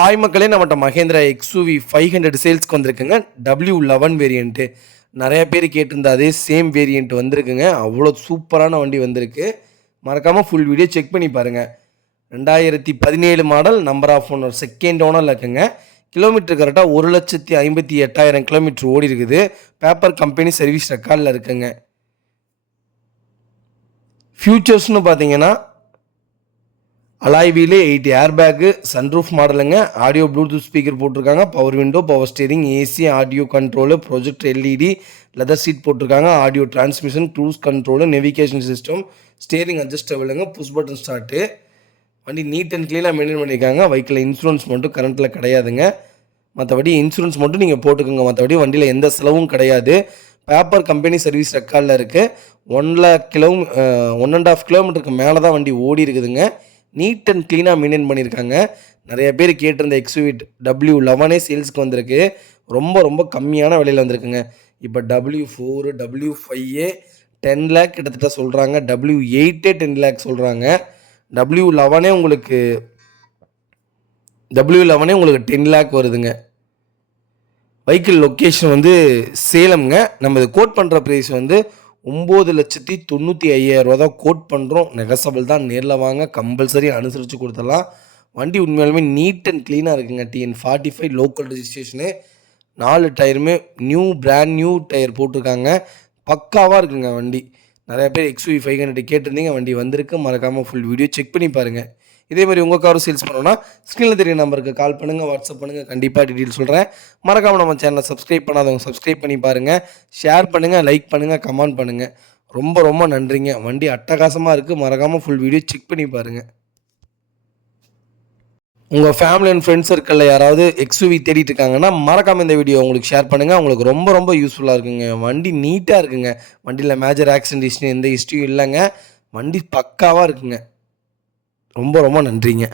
Hi மக்களே, நம்மகிட்ட Mahindra XUV 500 சேல்ஸ்க்கு வந்திருக்குங்க. W11 variant. நிறைய பேர் கேட்டிருந்த அதே சேம் வேரியண்ட் வந்திருக்குங்க. அவ்வளோ சூப்பரான வண்டி வந்திருக்கு. மறக்காமல் ஃபுல் வீடியோ செக் பண்ணி பாருங்கள். 2017 model, number of owner second ஓனரில் இருக்குங்க. கிலோமீட்டர் கரெக்டாக 1,58,000 கிலோமீட்டர் ஓடி இருக்குது. பேப்பர் கம்பெனி சர்வீஸ் ரெக்கார்டில் இருக்குங்க. ஃபியூச்சர்ஸ்னு பார்த்தீங்கன்னா alloy wheel, 8 air bag, sunroof மாடலுங்க. ஆடியோ ப்ளூடூத் ஸ்பீக்கர் போட்டிருக்காங்க. Power window, power steering, AC, audio control, projector LED, leather seat போட்டிருக்காங்க. Audio transmission, cruise control, navigation system, steering அட்ஜஸ்டபிளுங்க, புஷ் பட்டன் ஸ்டார்ட்டு. வண்டி neat and க்ளீனாக maintain பண்ணியிருக்காங்க. பைக்கில் insurance மட்டும் கரண்ட்டில் கிடையாதுங்க. மற்றபடி இன்சூரன்ஸ் மட்டும் நீங்கள் போட்டுக்கோங்க. மற்றபடி வண்டியில் எந்த செலவும் கிடையாது. பேப்பர் கம்பெனி சர்வீஸ் ரெக்கார்டில் இருக்குது. 1.5 கிலோமீட்டருக்கு மேலே தான் வண்டி ஓடி இருக்குதுங்க. நீட் அண்ட் க்ளீனாக மெயின்டைன் பண்ணியிருக்காங்க. நிறைய பேர் கேட்டிருந்த எக்ஸ்யூவி W11 சேல்ஸ்க்கு வந்திருக்கு. ரொம்ப ரொம்ப கம்மியான விலையில் வந்திருக்குங்க. இப்போ W4, W5 10 லேக் கிட்டத்தட்ட சொல்கிறாங்க. W8 10 லேக் சொல்கிறாங்க. W11 உங்களுக்கு 10 லேக் வருதுங்க. வெஹிக்கிள் லொக்கேஷன் வந்து சேலம்ங்க. நம்ம இது கோட் பண்ணுற ப்ரைஸ் வந்து 9,95,000 தான் கோட் பண்ணுறோம். நெகசபிள் தான். நேரில் வாங்க, கம்பல்சரி அனுசரித்து கொடுத்துடலாம். வண்டி உண்மையாலுமே நீட் அண்ட் க்ளீனாக இருக்குங்க. TN45 local registration. 4 டயருமே பிராண்ட் நியூ டயர் போட்டிருக்காங்க. பக்காவாக இருக்குங்க வண்டி. நிறைய பேர் எக்ஸ்யூவி 500 கேட்டிருந்தீங்க. வண்டி வந்திருக்கு. மறக்காமல் ஃபுல் வீடியோ செக் பண்ணி பாருங்கள். இதே மாதிரி உங்கள் காரும் சேல்ஸ் பண்ணோன்னா ஸ்க்ரீனில் தெரிய நம்பருக்கு கால் பண்ணுங்கள், வாட்ஸ்அப் பண்ணுங்கள். கண்டிப்பாக டீட்டெயில் சொல்கிறேன். மறக்காமல் நம்ம சேனலை சப்ஸ்கிரைப் பண்ணாதவங்க சப்ஸ்கிரைப் பண்ணி பாருங்கள். ஷேர் பண்ணுங்கள், லைக் பண்ணுங்கள், கமெண்ட் பண்ணுங்கள். ரொம்ப ரொம்ப நன்றிங்க. வண்டி அட்டகாசமாக இருக்குது. மறக்காமல் ஃபுல் வீடியோ செக் பண்ணி பாருங்கள். உங்கள் ஃபேமிலி அண்ட் ஃப்ரெண்ட்ஸ் சர்க்கிளில் யாராவது எக்ஸ்யூவி தேடிட்டு இருக்காங்கன்னா மறக்காமல் இந்த வீடியோ உங்களுக்கு ஷேர் பண்ணுங்கள். உங்களுக்கு ரொம்ப ரொம்ப யூஸ்ஃபுல்லாக இருக்குங்க. வண்டி நீட்டாக இருக்குங்க. வண்டியில் மேஜர் ஆக்சிடென்ட் ஹிஸ்ட்ரி எந்த ஹிஸ்ட்ரியும் இல்லைங்க. வண்டி பக்காவாக இருக்குங்க. ரொம்ப ரொம்ப நன்றிங்க.